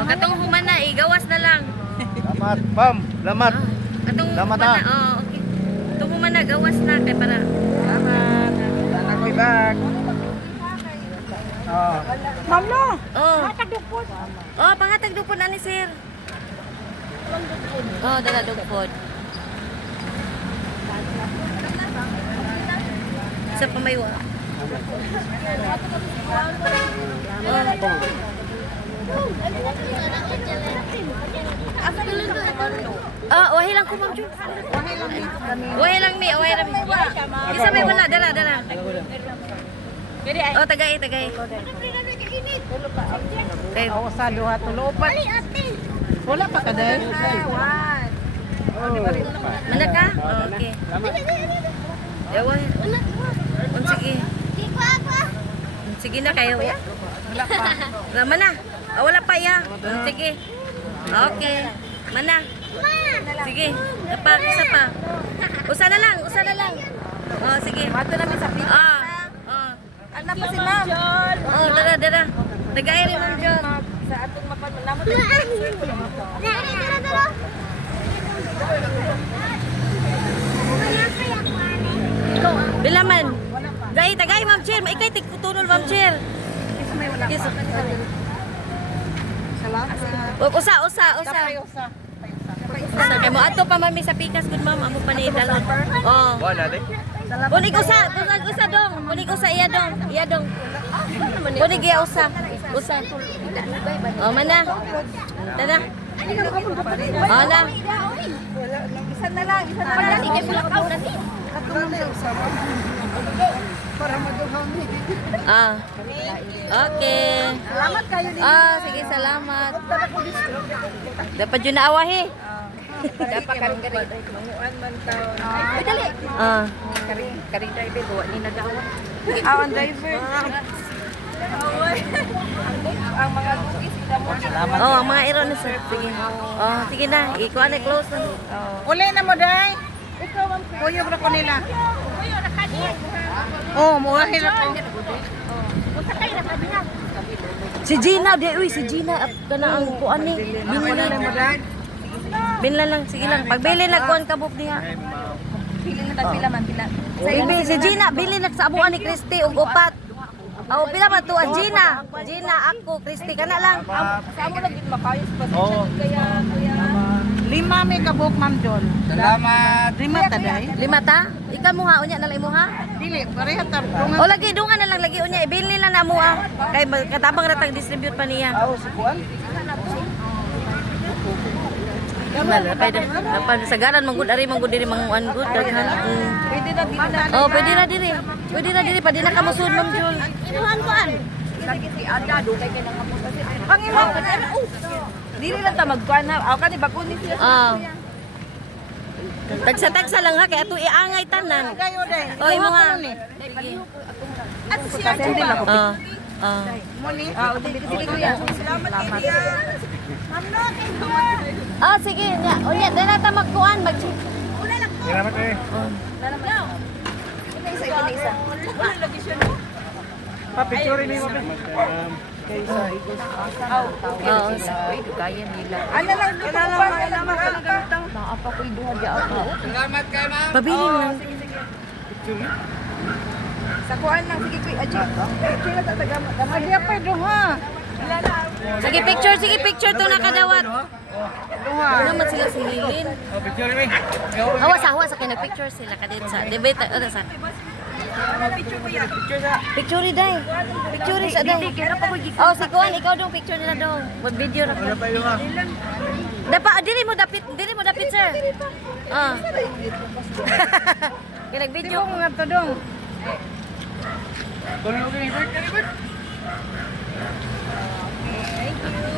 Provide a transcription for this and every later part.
O, katong humana, igawas na lang. Lamat, ma'am. Lamat. Katong Lamat humana, na. okay. Katong humana, gawas na kay para. Salamat. Sana ko'y bag. Oh. Ma'am no. Oh. Oh, pangatag dugpod na ni sir. Oh, dala dugpod. Sa pamaywa. Oh, wahi lang ko ma'am Jun. Wahi lang mi. Isa may wala, dala. Oh, tagay. Okay. Ako sa duha tulo pa. Wala pa ka dahil. Mana ka? Oh, okay. Yawan. Sige. Sige na kayo. Wala pa. Wala na. Oh, wala pa ya. Sige. Okay. Mana? Sige. Isa pa. Usa na lang. Oh, sige. Mato namin sa pita. Oh. Ano pa si ma'am? Oh, dara. Tagay rin ma'am John. Sa atong mapanamot. Bilaman. Tagay ma'am Chair. Ikay tigtunol ma'am Chair. Yes. Salamat. Usa. Kapay usa. Usa kay mo ato pa mami sa pikas good ma'am amo pa ni dalon. Oh. Wala din. Kunig usa dong. Kunig usa iya dong. Kunig iya usa. Oh mana? Tada. Oh na. Isa na lang. Ikay bulakaw na din. Para maduhami. Ah. Okay. Salamat kayo din. Sige, salamat. Dapat yun naawahi. Dapat karing manguan man taon. Ay dali. Karing driver duwa ni nagawa. Awan driver. Ang mga cookies ila mo. Salamat. Oh, ang mga iro na sir. Sige. Oh, sige na. Ikuha na close na. Uli na mo day. Ikaw ang kuyo bro ko nila. Oh, muwahi na ko. Si Gina, si Gina at kana ang kuan ni. Binili mo day. Binla lang, sige lang. Pagbili na kuan kabuk diha. Pili na tagpila man pila. Si Gina, bili na sa abuan ni Christy og upat. Oh, pila man to Gina. Gina ako, Christy kana lang. Sa amo lang gid makayos pa Oo. kaya kuya. Lima may kabuk ma'am Jol. Salamat. Lima ta day. 5 ta? Ikaw mo ha unya na lang imo ha. Dili, pareha ta. O lagi dungan na lang lagi unya ibili lang na mo ah. Kay katabang ratang distribute pa niya. Aw, si kuan. Dapat sagaran manggod ari manggod diri manguan good daghan. Pwede na dili na. Oh, pwede na diri. Pwede na ka musud ma'am Jul. Inuhan ko an. Lagi si Ada do kay kanang kamuta si. Pangimo. Dili lang ta magkuan na. Aw kani bakuni siya. Ah. Tagsa lang ha kay ato iangay tanan. Kayo day. Oh, imo ha. Sige. At siya Ah. Ah. Muni. Sige kuya. Salamat kuya. Ma'am no, Ah, sige. Unya dala ta magkuan mag. Salamat eh. isa. Wala lagi siya no. Pa-picture ni mo. Oo. Kaya nila. Ano lang naapa ko iduha di ako. Salamat kay ma'am. Pabili lang. Sa kuan lang sige kuy adjust. Picture na tatagama. Adi pa duha. Sige picture to nakadawat. Duha. Ano man sila sililin. Oh, picture ni. Hawa sa kay nagpicture sila kadit sa debate ano sa. Picture ni dai. Picture sa dai. Oh, si Kuan ikaw dong picture nila dong. Mag video ra. Wala pa yung ha. Dapat dili mo dapit sir. Ah. Kaya nag-video Ko nga to dong. Tulo ni Bert.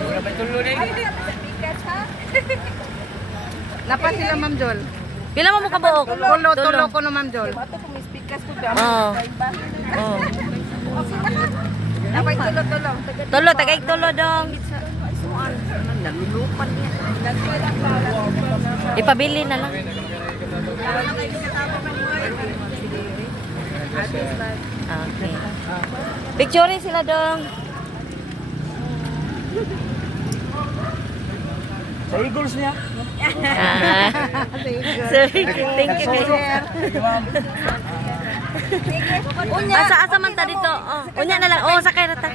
Wala pa tulo ni. Lapas sila Ma'am Jol. Pila mo kabuok? Tulo ko no Ma'am Jol. Ato kung speakers ko ba? Oh. Oh. Napay tulo. Tulo tagay tulo dong. Nalulupan niya. Ipabili na lang. Okay. Picture sila dong. Sa Eagles niya. Ah. Sorry, thank you. Unya. Asa man ta dito? Oh, unya na lang. Oh, sakay na ta.